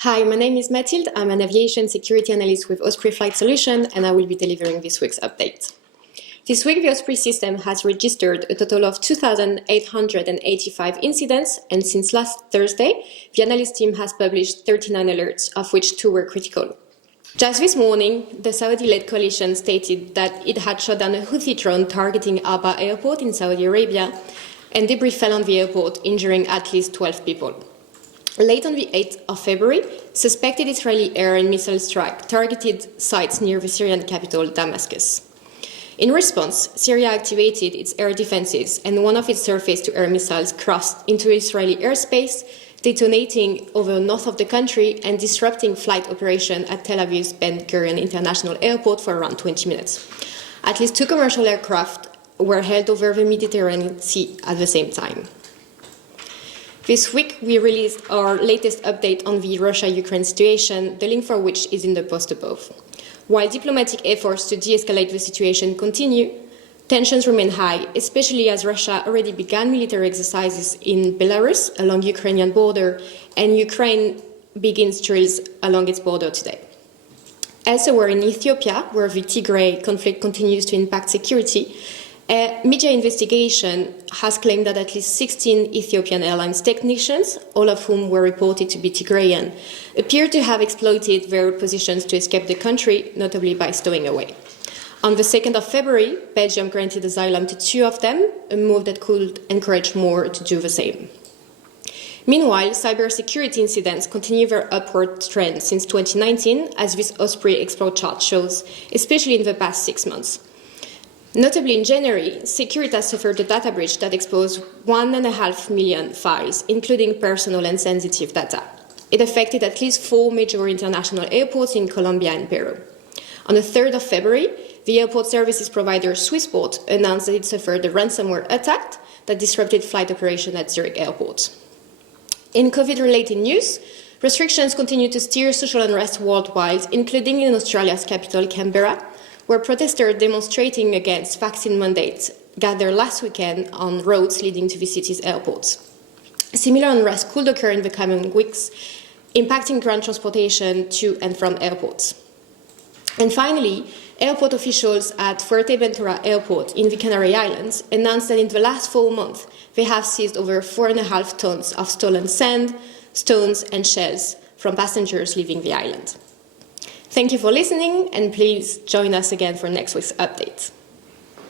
Hi, my name is Mathilde. I'm an Aviation Security Analyst with Osprey Flight Solutions, and I will be delivering this week's update. This week, the Osprey system has registered a total of 2,885 incidents, and since last Thursday, the analyst team has published 39 alerts, of which 2 were critical. Just this morning, the Saudi-led coalition stated that it had shot down a Houthi drone targeting Aba airport in Saudi Arabia, and debris fell on the airport, injuring at least 12 people. Late on the 8th of February, suspected Israeli air and missile strike targeted sites near the Syrian capital, Damascus. In response, Syria activated its air defenses, and one of its surface-to-air missiles crossed into Israeli airspace, detonating over north of the country and disrupting flight operation at Tel Aviv's Ben Gurion International Airport for around 20 minutes. At least 2 commercial aircraft were held over the Mediterranean Sea at the same time. This week, we released our latest update on the Russia-Ukraine situation, the link for which is in the post above. While diplomatic efforts to de-escalate the situation continue, tensions remain high, especially as Russia already began military exercises in Belarus along the Ukrainian border, and Ukraine begins drills along its border today. Elsewhere in Ethiopia, where the Tigray conflict continues to impact security, a media investigation has claimed that at least 16 Ethiopian Airlines technicians, all of whom were reported to be Tigrayan, appear to have exploited their positions to escape the country, notably by stowing away. On the 2nd of February, Belgium granted asylum to 2 of them, a move that could encourage more to do the same. Meanwhile, cybersecurity incidents continue their upward trend since 2019, as this Osprey Explore chart shows, especially in the past 6 months. Notably, in January, Securitas suffered a data breach that exposed 1.5 million files, including personal and sensitive data. It affected at least 4 major international airports in Colombia and Peru. On the 3rd of February, the airport services provider Swissport announced that it suffered a ransomware attack that disrupted flight operation at Zurich Airport. In COVID-related news, restrictions continue to steer social unrest worldwide, including in Australia's capital, Canberra, where protesters demonstrating against vaccine mandates gathered last weekend on roads leading to the city's airports. Similar unrest could occur in the coming weeks, impacting ground transportation to and from airports. And finally, airport officials at Fuerteventura Airport in the Canary Islands announced that in the last 4 months, they have seized over 4.5 tons of stolen sand, stones, and shells from passengers leaving the island. Thank you for listening, and please join us again for next week's update.